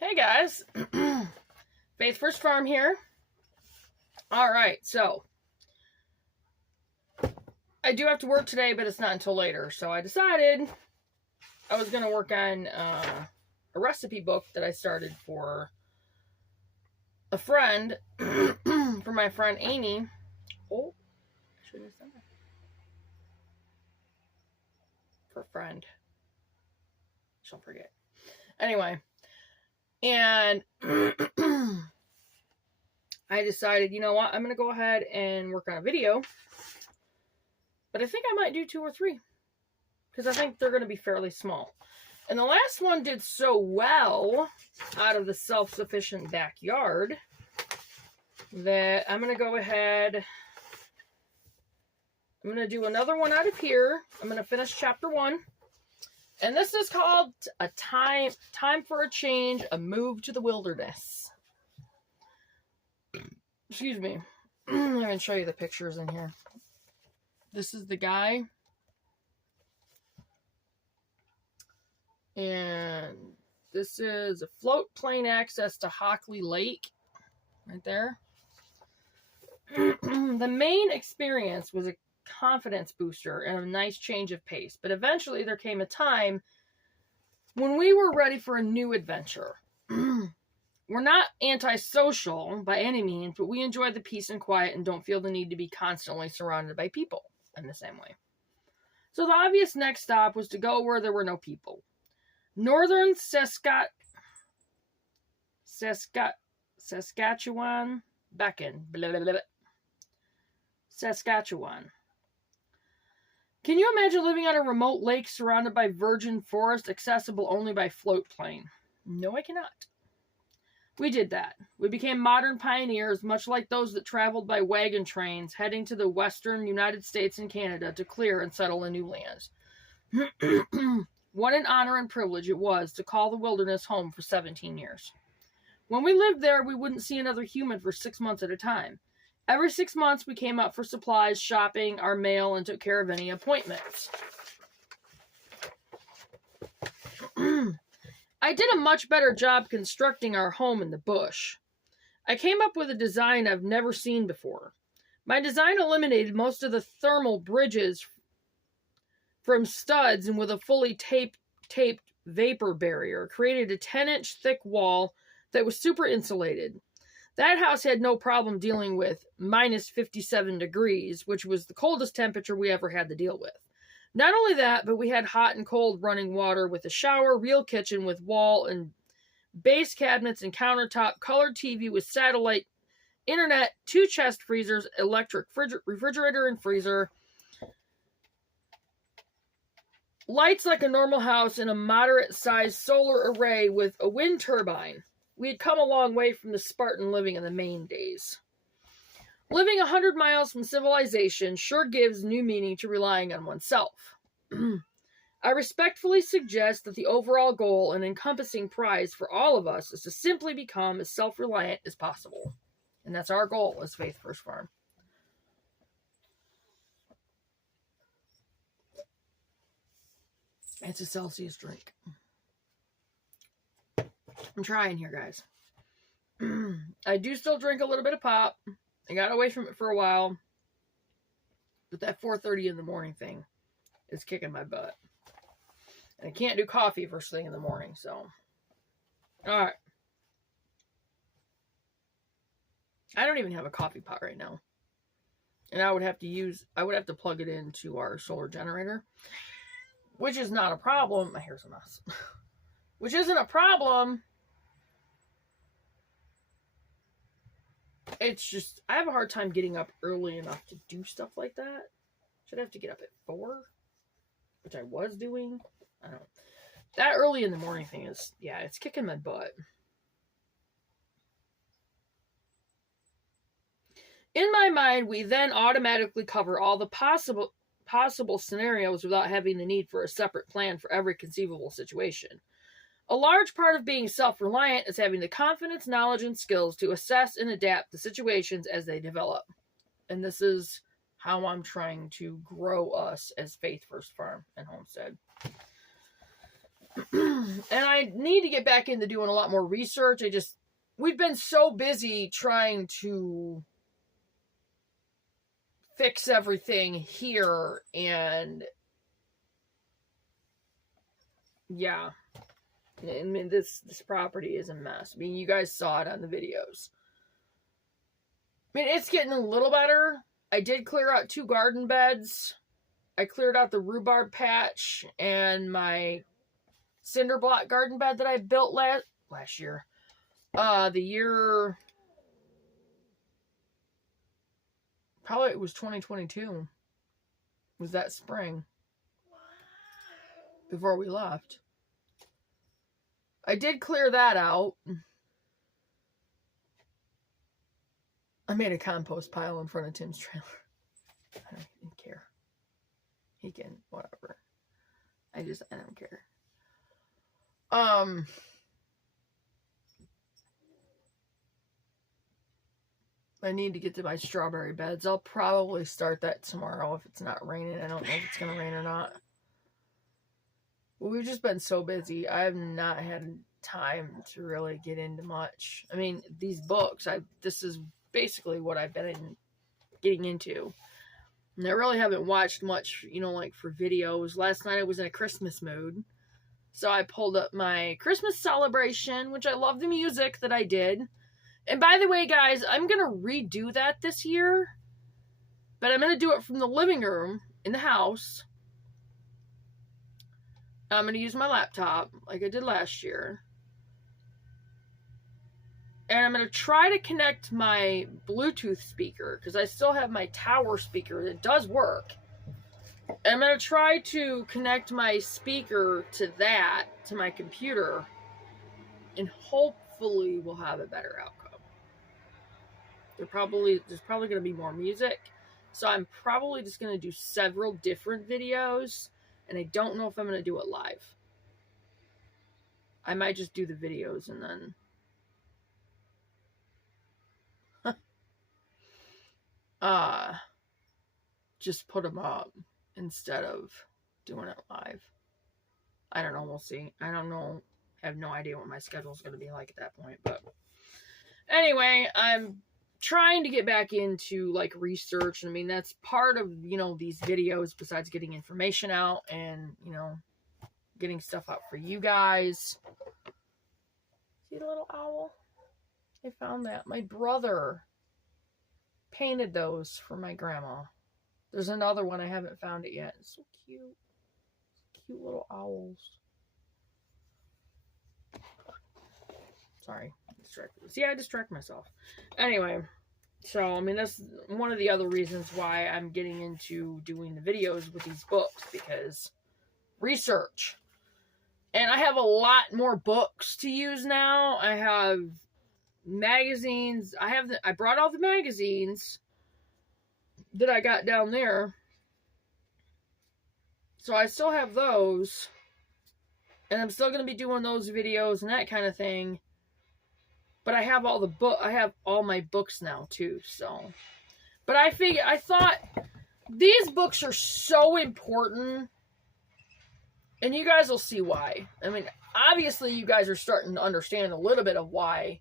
Hey guys, Faith First Farm here. Alright, so I do have to work today, but it's not until later. So I decided I was going to work on a recipe book that I started for a friend, for my friend Amy. Oh, I shouldn't have said that. For a friend. She'll forget. Anyway, and I decided, you know what, I'm going to go ahead and work on a video. But I think I might do 2 or 3. Because I think they're going to be fairly small. And the last one did so well out of the self-sufficient backyard that I'm going to go ahead. I'm going to do another one out of here. I'm going to finish chapter 1. And this is called A Time for a Change, A Move to the Wilderness. Excuse me. I'm going to show you the pictures in here. This is the guy. And this is a float plane access to Hockley Lake. Right there. The main experience was a confidence booster and a nice change of pace. But eventually there came a time when we were ready for a new adventure. We're not antisocial by any means, but we enjoy the peace and quiet and don't feel the need to be constantly surrounded by people in the same way. So the obvious next stop was to go where there were no people. Northern Saskatchewan, Beacon, blah, blah, blah. Saskatchewan. Can you imagine living on a remote lake surrounded by virgin forest, accessible only by float plane? No, I cannot. We did that. We became modern pioneers, much like those that traveled by wagon trains, heading to the western United States and Canada to clear and settle a new land. What an honor and privilege it was to call the wilderness home for 17 years. When we lived there, we wouldn't see another human for 6 months at a time. Every 6 months, we came up for supplies, shopping, our mail, and took care of any appointments. I did a much better job constructing our home in the bush. I came up with a design I've never seen before. My design eliminated most of the thermal bridges from studs, and with a fully taped vapor barrier, created a 10-inch thick wall that was super insulated. That house had no problem dealing with minus 57 degrees, which was the coldest temperature we ever had to deal with. Not only that, but we had hot and cold running water with a shower, real kitchen with wall and base cabinets and countertop, colored TV with satellite internet, 2 chest freezers, electric refrigerator and freezer, lights like a normal house, and a moderate-sized solar array with a wind turbine. We had come a long way from the Spartan living in the Maine days. Living 100 miles from civilization sure gives new meaning to relying on oneself. I respectfully suggest that the overall goal and encompassing prize for all of us is to simply become as self-reliant as possible. And that's our goal as Faith First Farm. It's a Celsius drink. I'm trying here, guys. I do still drink a little bit of pop. I got away from it for a while. But that 4:30 in the morning thing is kicking my butt. And I can't do coffee first thing in the morning, so. Alright. I don't even have a coffee pot right now. And I would have to plug it into our solar generator. Which is not a problem. Here's a mess. Which isn't a problem. It's just, I have a hard time getting up early enough to do stuff like that. Should I have to get up at 4? Which I was doing. I don't know. That early in the morning thing is, yeah, it's kicking my butt. In my mind, we then automatically cover all the possible scenarios without having the need for a separate plan for every conceivable situation. A large part of being self-reliant is having the confidence, knowledge, and skills to assess and adapt to situations as they develop. And this is how I'm trying to grow us as Faith First Farm and Homestead. And I need to get back into doing a lot more research. We've been so busy trying to fix everything here, and yeah. I mean, this property is a mess. I mean, you guys saw it on the videos. I mean, it's getting a little better. I did clear out 2 garden beds. I cleared out the rhubarb patch and my cinder block garden bed that I built last year. The year, probably it was 2022. Was that spring? Before we left. I did clear that out. I made a compost pile in front of Tim's trailer. I don't care. He can, whatever. I don't care. I need to get to my strawberry beds. I'll probably start that tomorrow if it's not raining. I don't know if it's going to rain or not. But we've just been so busy. I have not had time to really get into much. I mean, these books, this is basically what I've been getting into. And I really haven't watched much, like for videos. Last night I was in a Christmas mood. So I pulled up my Christmas celebration, which I love the music that I did. And by the way, guys, I'm going to redo that this year. But I'm going to do it from the living room in the house. I'm going to use my laptop like I did last year. And I'm going to try to connect my Bluetooth speaker, because I still have my tower speaker that does work. And I'm going to try to connect my speaker to my computer, and hopefully we'll have a better outcome. There's probably going to be more music, so I'm probably just going to do several different videos, and I don't know if I'm going to do it live. I might just do the videos and then just put them up instead of doing it live. I don't know, we'll see. I don't know. I have no idea what my schedule is going to be like at that point, but anyway, I'm trying to get back into like research. I mean, that's part of, these videos, besides getting information out and, getting stuff out for you guys. See the little owl? I found that. My brother painted those for my grandma. There's another one. I haven't found it yet. It's so cute. Cute little owls. Sorry. See, I distract myself. Anyway, so, I mean, that's one of the other reasons why I'm getting into doing the videos with these books, because research. And I have a lot more books to use now. I have magazines. I brought all the magazines that I got down there. So I still have those. And I'm still going to be doing those videos and that kind of thing. But I have I have all my books now too, so. But I thought these books are so important, and you guys will see why. I mean, obviously you guys are starting to understand a little bit of why,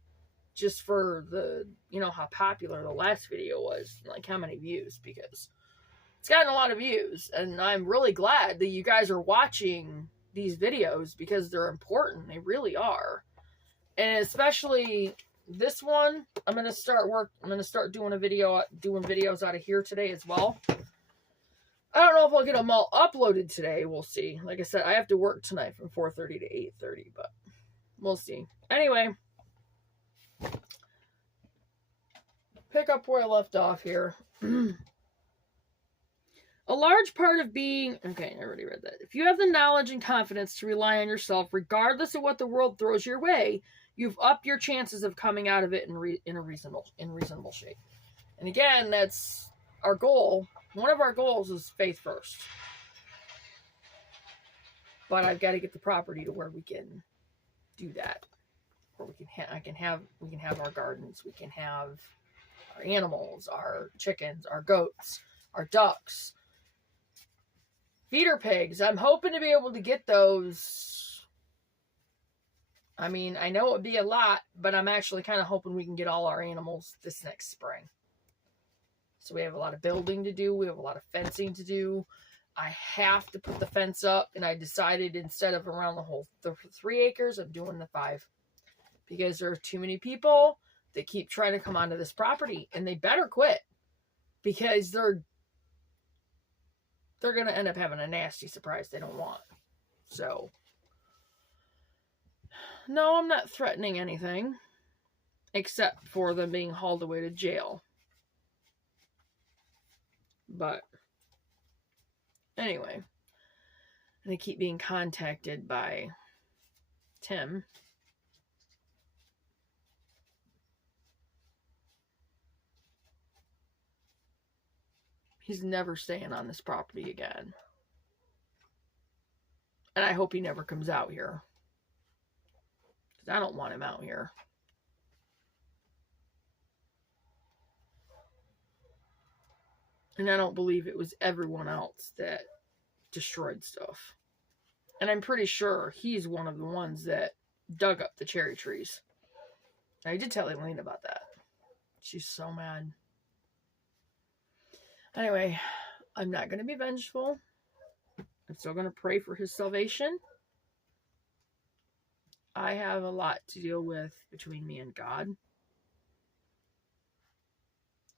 just for the, how popular the last video was, like how many views, because it's gotten a lot of views, and I'm really glad that you guys are watching these videos, because they're important. They really are. And especially this one, I'm going to start doing videos out of here today as well. I don't know if I'll get them all uploaded today. We'll see. Like I said, I have to work tonight from 4:30 to 8:30, but we'll see. Anyway, pick up where I left off here. A large part of being... Okay, I already read that. If you have the knowledge and confidence to rely on yourself, regardless of what the world throws your way, you've upped your chances of coming out of it in reasonable shape. And again, that's our goal. One of our goals is faith first. But I've got to get the property to where we can do that. Where we can have our gardens, we can have our animals, our chickens, our goats, our ducks, feeder pigs. I'm hoping to be able to get those I mean, I know it would be a lot, but I'm actually kind of hoping we can get all our animals this next spring. So we have a lot of building to do. We have a lot of fencing to do. I have to put the fence up, and I decided instead of around the 3 acres, I'm doing the 5. Because there are too many people that keep trying to come onto this property, and they better quit. Because they're going to end up having a nasty surprise they don't want. So, no, I'm not threatening anything. Except for them being hauled away to jail. But, anyway. And I keep being contacted by Tim. He's never staying on this property again. And I hope he never comes out here. Because I don't want him out here. And I don't believe it was everyone else that destroyed stuff. And I'm pretty sure he's one of the ones that dug up the cherry trees. I did tell Elaine about that. She's so mad. Anyway, I'm not going to be vengeful. I'm still going to pray for his salvation. I have a lot to deal with between me and God.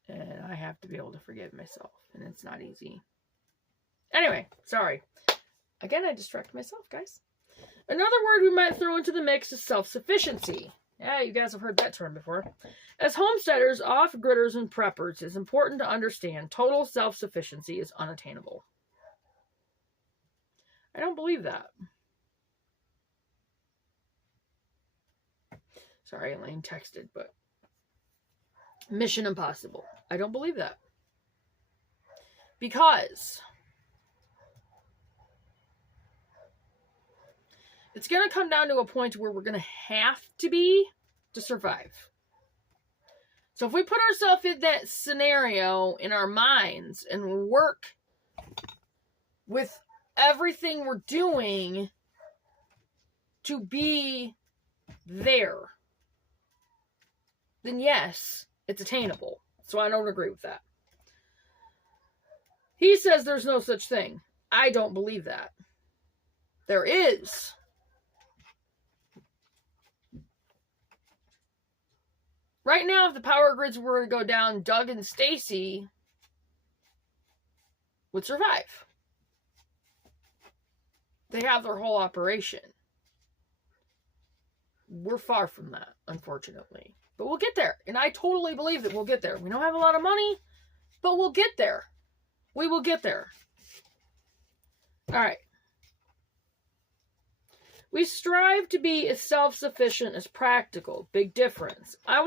And I have to be able to forgive myself. And it's not easy. Anyway, sorry. Again, I distract myself, guys. Another word we might throw into the mix is self-sufficiency. Yeah, you guys have heard that term before. As homesteaders, off-gridders, and preppers, it's important to understand total self-sufficiency is unattainable. I don't believe that. Sorry, Elaine texted, but mission impossible. I don't believe that. Because it's going to come down to a point where we're going to have to be to survive. So if we put ourselves in that scenario in our minds and work with everything we're doing to be there, then yes, it's attainable. So I don't agree with that. He says there's no such thing. I don't believe that. There is. Right now, if the power grids were to go down, Doug and Stacy would survive. They have their whole operation. We're far from that, unfortunately. But we'll get there. And I totally believe that we'll get there. We don't have a lot of money, but we'll get there. We will get there. All right. We strive to be as self-sufficient as practical. Big difference. I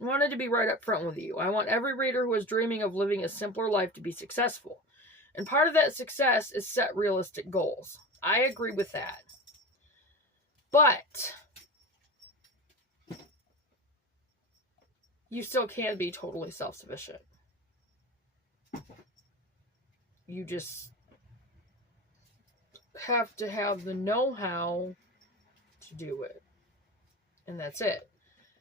wanted to be right up front with you. I want every reader who is dreaming of living a simpler life to be successful. And part of that success is set realistic goals. I agree with that. But you still can be totally self-sufficient. You just have to have the know-how to do it. And that's it.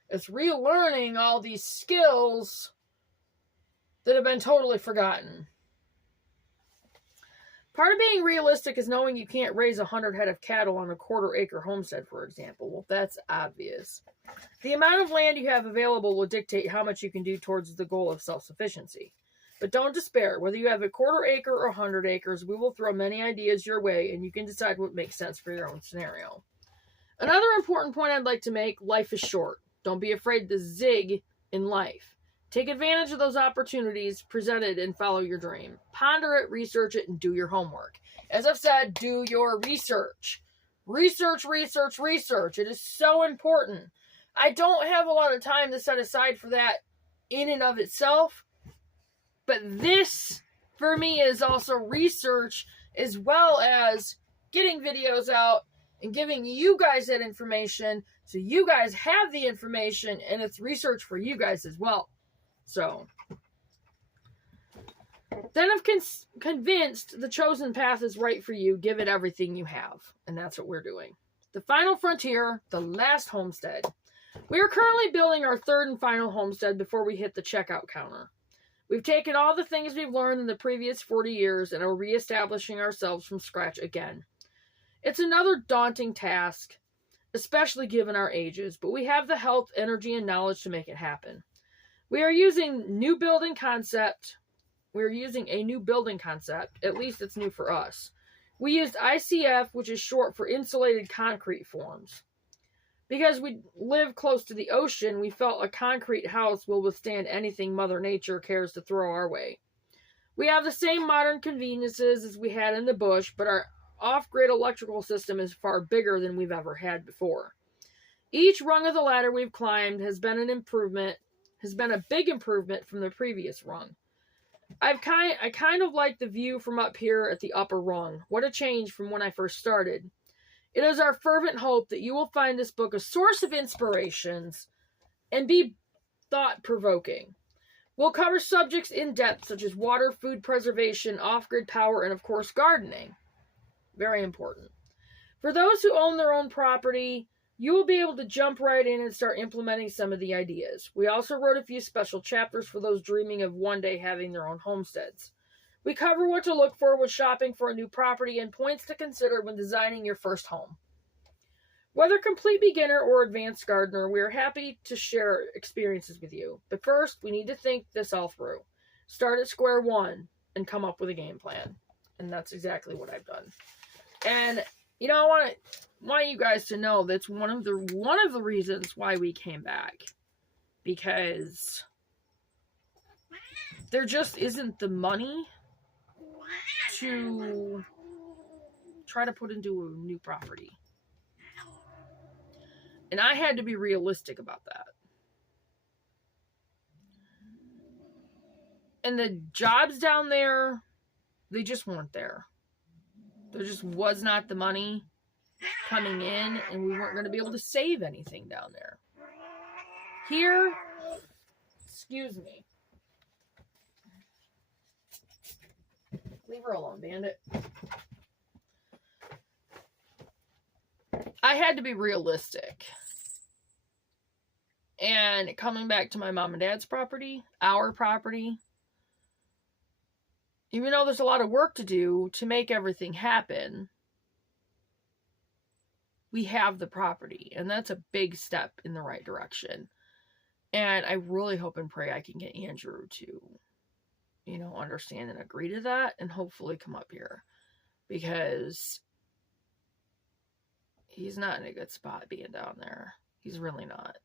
It's relearning all these skills that have been totally forgotten. Part of being realistic is knowing you can't raise 100 head of cattle on a quarter-acre homestead, for example. Well, that's obvious. The amount of land you have available will dictate how much you can do towards the goal of self-sufficiency. But don't despair. Whether you have a quarter acre or 100 acres, we will throw many ideas your way, and you can decide what makes sense for your own scenario. Another important point I'd like to make, life is short. Don't be afraid to zig in life. Take advantage of those opportunities presented and follow your dream. Ponder it, research it, and do your homework. As I've said, do your research. Research, research, research. It is so important. I don't have a lot of time to set aside for that in and of itself. But this, for me, is also research as well as getting videos out and giving you guys that information so you guys have the information and it's research for you guys as well. So, then I'm convinced the chosen path is right for you. Give it everything you have. And that's what we're doing. The final frontier, the last homestead. We are currently building our third and final homestead before we hit the checkout counter. We've taken all the things we've learned in the previous 40 years and are reestablishing ourselves from scratch again. It's another daunting task, especially given our ages, but we have the health, energy, and knowledge to make it happen. We are using a new building concept. At least it's new for us. We used ICF, which is short for insulated concrete forms. Because we live close to the ocean, we felt a concrete house will withstand anything Mother Nature cares to throw our way. We have the same modern conveniences as we had in the bush, but our off-grid electrical system is far bigger than we've ever had before. Each rung of the ladder we've climbed has been a big improvement from the previous rung. I kind of like the view from up here at the upper rung. What a change from when I first started. It is our fervent hope that you will find this book a source of inspirations and be thought-provoking. We'll cover subjects in depth such as water, food preservation, off-grid power, and of course gardening. Very important. For those who own their own property, you will be able to jump right in and start implementing some of the ideas. We also wrote a few special chapters for those dreaming of one day having their own homesteads. We cover what to look for when shopping for a new property and points to consider when designing your first home. Whether complete beginner or advanced gardener, we are happy to share experiences with you. But first, we need to think this all through. Start at square one and come up with a game plan. And that's exactly what I've done. And, you know, I want you guys to know that's one of the reasons why we came back. Because there just isn't the money to try to put into a new property. And I had to be realistic about that. And the jobs down there, they just weren't there. There just was not the money coming in, and we weren't going to be able to save anything down there. Here, excuse me. Leave her alone, Bandit. I had to be realistic. And coming back to my mom and dad's property, our property, even though there's a lot of work to do to make everything happen, we have the property. And that's a big step in the right direction. And I really hope and pray I can get Andrew to, you know, understand and agree to that and hopefully come up here. Because he's not in a good spot being down there. He's really not.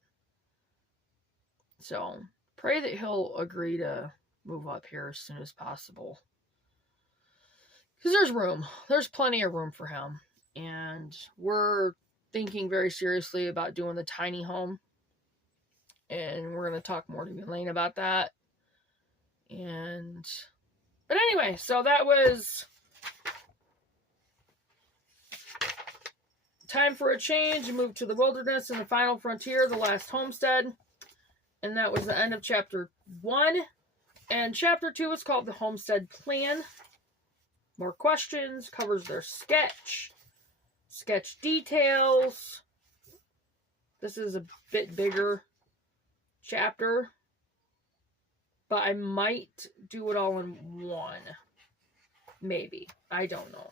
So, pray that he'll agree to move up here as soon as possible. Because there's room. There's plenty of room for him. And we're thinking very seriously about doing the tiny home. And we're going to talk more to Elaine about that. But anyway, so that was time for a change and move to the wilderness and the final frontier, the last homestead. And that was the end of chapter 1. And chapter 2 is called the Homestead Plan. More questions, covers their sketch details. This is a bit bigger chapter, but I might do it all in one. Maybe. I don't know.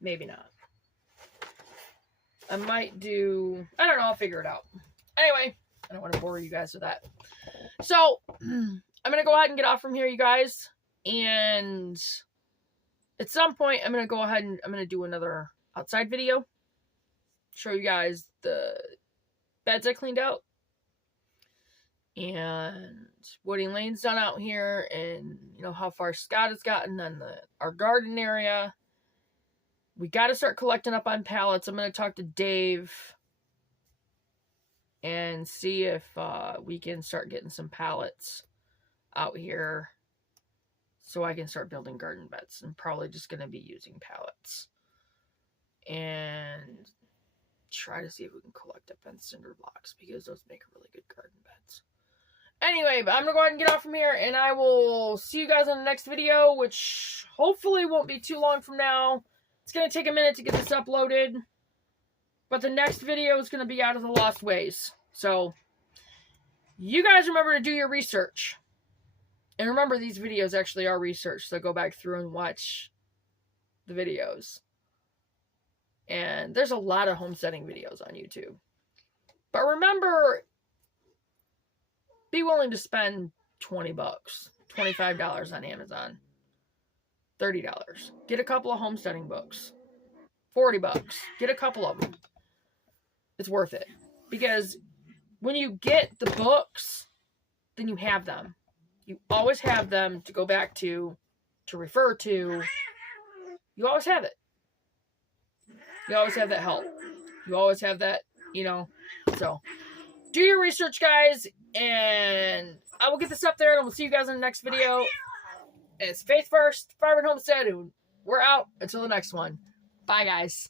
Maybe not. I might do, I don't know, I'll figure it out. Anyway, I don't want to bore you guys with that. So, I'm going to go ahead and get off from here, you guys. And at some point, I'm going to go ahead and I'm going to do another outside video. Show you guys the beds I cleaned out. And what Elaine's done out here. And, you know, how far Scott has gotten on our garden area. We got to start collecting up on pallets. I'm going to talk to Dave and see if we can start getting some pallets out here so I can start building garden beds. I'm probably just going to be using pallets. And try to see if we can collect up on cinder blocks because those make really good garden beds. Anyway, but I'm going to go ahead and get off from here, and I will see you guys on the next video, which hopefully won't be too long from now. It's going to take a minute to get this uploaded. But the next video is going to be out of the lost ways. So, you guys remember to do your research. And remember, these videos actually are research. So go back through and watch the videos. And there's a lot of homesteading videos on YouTube. But remember, be willing to spend $20, $25 on Amazon, $30. Get a couple of homesteading books. $40. Get a couple of them. It's worth it. Because when you get the books, then you have them. You always have them to go back to refer to. You always have it. You always have that help. You always have that, So, do your research, guys, and I will get this up there, and we'll see you guys in the next video. It's Faith First, Farm and Homestead, and we're out until the next one. Bye, guys.